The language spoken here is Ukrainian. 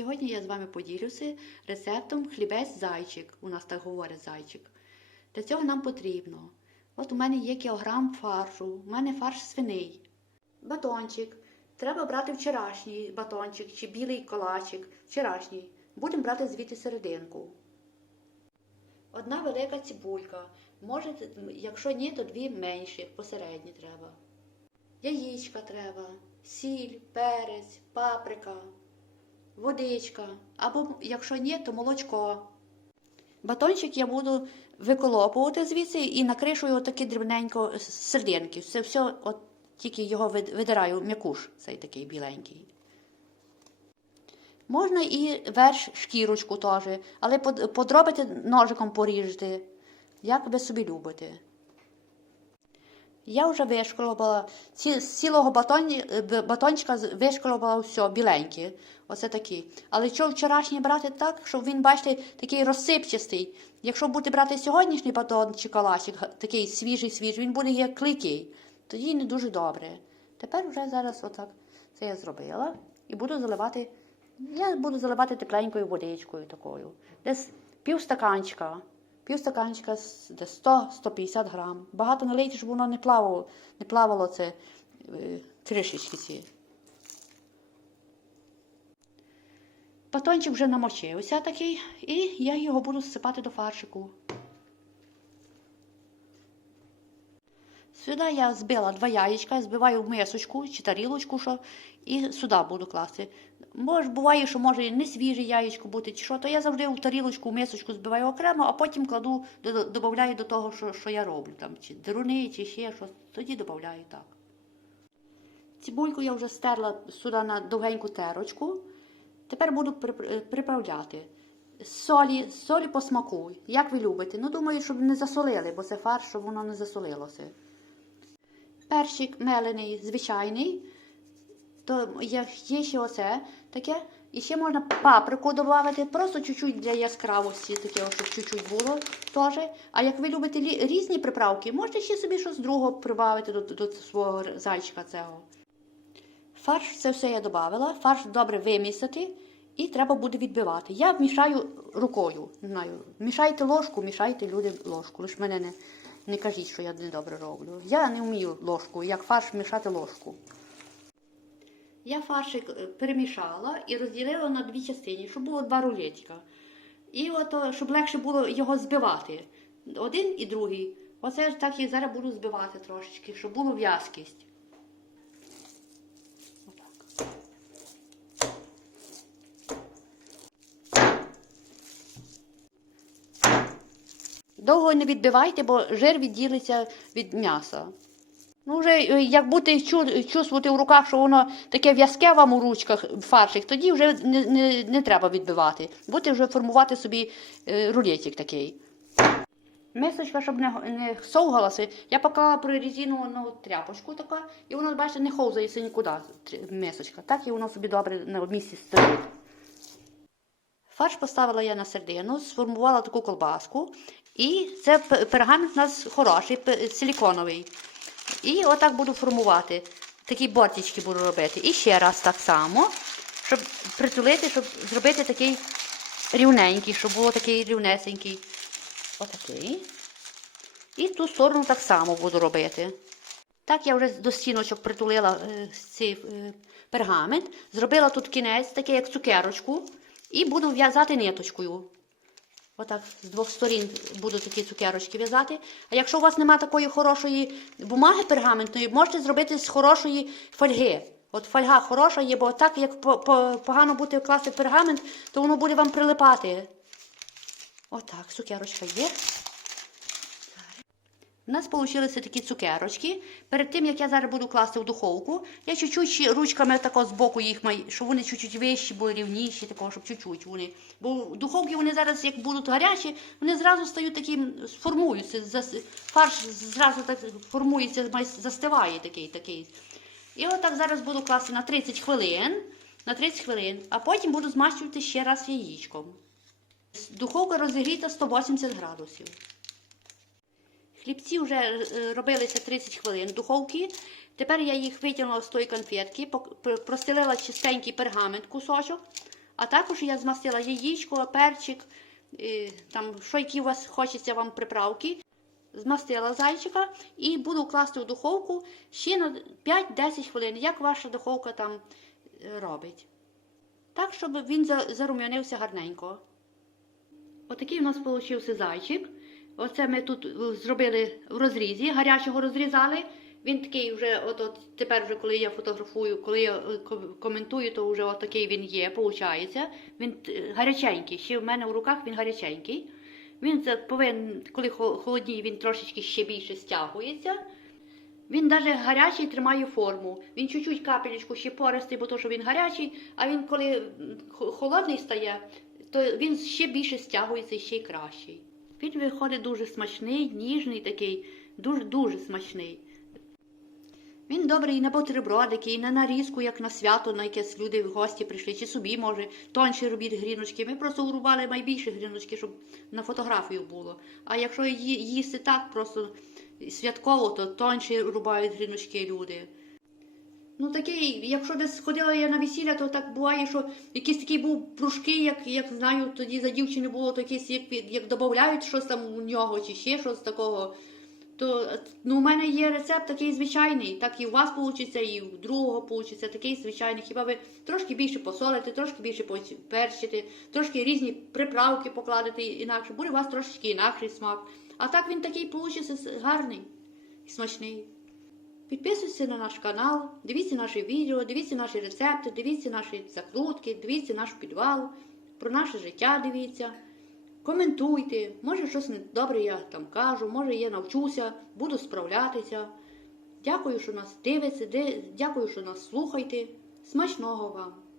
Сьогодні я з вами поділюся рецептом хлібець зайчик. У нас так говорить зайчик. Для цього нам потрібно. От у мене є кілограм фаршу, у мене фарш свиний, батончик. Треба брати вчорашній батончик чи білий колачик. Вчорашній. Будемо брати звідти серединку. Одна велика цибулька. Може, якщо ні, то дві менші, посередні треба. Яєчка треба, сіль, перець, паприка, водичка. Або, якщо ні, то молочко. Батончик я буду виколопувати звідси і накришую отакі дрібненько сердинки. Це все, от тільки його видираю м'якуш, цей такий біленький. Можна і верш шкірочку теж, але подробити ножиком поріжете, як ви собі любите. Я вже вишколобала, з цілого батоні, батончика вишколобала все біленьке. Оце такі. Але що вчорашній брати так, щоб він, бачите, такий розсипчастий. Якщо будете брати сьогоднішній батон чи калачик, такий свіжий, свіжий, він буде як кликий. Тоді не дуже добре. Тепер вже зараз отак це я зробила. І буду заливати. Я буду заливати тепленькою водичкою такою. Десь пів стаканчика. Пів стаканчика з- 100-150 грам. Багато налийте, щоб воно не плавало, не плавало це кришечки ці. Батончик вже намочився такий, і я його буду всипати до фаршику. Сюди я збила два яєчка, збиваю в мисочку чи тарілочку, що, і сюди буду класти. Може, буває, що може не свіже яєчко бути, чи що, то я завжди в тарілочку, в мисочку збиваю окремо, а потім кладу, додаю до того, що, що я роблю, там, чи деруни, чи ще щось, тоді додаю так. Цибульку я вже стерла сюди на довгеньку терочку. Тепер буду приправляти. Солі, солі по смаку, як ви любите. Ну, думаю, щоб не засолили, бо це фарш, щоб воно не засолилося. Перчик мелений, звичайний. То є, ще оце таке. І ще можна паприку додати, просто чуть-чуть для яскравості, таке, щоб чуть-чуть було теж. А як ви любите різні приправки, можете ще собі щось другого прибавити до, до свого зайчика цього. Фарш це все я додавала, фарш добре вимісити і треба буде відбивати. Я мішаю рукою. Не знаю, мішайте ложку, мішайте люди ложку. Лиш мене не, не кажіть, що я не добре роблю. Я не вмію ложку, як фарш мішати ложку. Я фаршик е, перемішала і розділила на дві частини, щоб було два рулетика. І от, щоб легше було його збивати. Один і другий. Оце ж так і зараз буду збивати трошечки, щоб було в'язкість. Довго не відбивайте, бо жир відділиться від м'яса. Ну, вже е, як будете чу- чувствувати в руках, що воно таке в'язке вам у ручках фаршик, тоді вже не, не, не треба відбивати. Будете вже формувати собі е, рулетик такий. Мисочка, щоб не, не совгалася, я поклала прорізиновану тряпочку така, і воно, бачите, не ховзається нікуди, мисочка. Так і воно собі добре на місці стоїть. Фарш поставила я на середину, сформувала таку колбаску. І це пергамент у нас хороший, силіконовий. І отак буду формувати. Такі бортички буду робити. І ще раз так само, щоб притулити, щоб зробити такий рівненький, щоб було такий рівнесенький. Отакий. І ту сторону так само буду робити. Так я вже до стіночок притулила е, цей е, пергамент, зробила тут кінець, такий як цукерочку, і буду в'язати ниточкою. Отак з двох сторін буду такі цукерочки в'язати. А якщо у вас немає такої хорошої бумаги пергаментної, можете зробити з хорошої фольги. От фольга хороша є, бо так як по- по- погано буде класти пергамент, то воно буде вам прилипати. Отак, цукерочка є. У нас вийшли такі цукерочки. Перед тим, як я зараз буду класти в духовку, я чуть-чуть ручками тако з боку їх маю, щоб вони чуть-чуть вищі були, рівніші, такого, щоб чуть-чуть вони. Бо в духовці вони зараз, як будуть гарячі, вони зразу стають таким, сформуються. Фарш зразу так формується, застиває такий. такий. І отак зараз буду класти на 30 хвилин, на 30 хвилин, а потім буду змащувати ще раз яєчком. Духовка розігріта 180 градусів. Хлібці вже е, робилися 30 хвилин в духовці. Тепер я їх витягнула з тої конфетки, простелила чистенький пергамент кусочок, А також я змастила яєчко, перчик, е, там, що які у вас хочеться вам приправки. Змастила зайчика і буду класти в духовку ще на 5-10 хвилин, як ваша духовка там е, робить. Так, щоб він зарум'янився гарненько. Отакий у нас вийшов зайчик. Оце ми тут е, зробили в розрізі, гарячого розрізали. Він такий вже, от, от тепер, вже коли я фотографую, коли я е, коментую, то вже отакий він є, виходить. Він е, гаряченький. Ще в мене в руках він гаряченький. Він повинен, коли хо- холодніє, він трошечки ще більше стягується. Він навіть гарячий тримає форму. Він чуть-чуть капелечку ще пористий, бо то, що він гарячий, а він коли холодний стає, то він ще більше стягується і ще й кращий. Він виходить дуже смачний, ніжний такий, дуже, дуже смачний. Він добрий і на бутербродики, і на нарізку, як на свято, на якесь люди в гості прийшли, чи собі, може, тонші робіть гріночки. Ми просто урубали найбільші гріночки, щоб на фотографію було. А якщо їсти так просто святково, то тонші рубають гріночки люди. Ну такий, якщо десь ходила я на весілля, то так буває, що якийсь такий був пружки, як, як знаю, тоді за дівчини було, то як, як додають щось там у нього, чи ще щось такого. То ну, у мене є рецепт такий звичайний, так і у вас вийде, і у другого вийде, такий звичайний. Хіба ви трошки більше посолите, трошки більше перчите, трошки різні приправки покладете інакше, буде у вас трошечки інакший смак. А так він такий вийде гарний і смачний. Підписуйтесь на наш канал, дивіться наші відео, дивіться наші рецепти, дивіться наші закрутки, дивіться наш підвал, про наше життя дивіться. Коментуйте, може щось недобре я там кажу, може я навчуся, буду справлятися. Дякую, що нас дивиться, дякую, що нас слухаєте. Смачного вам!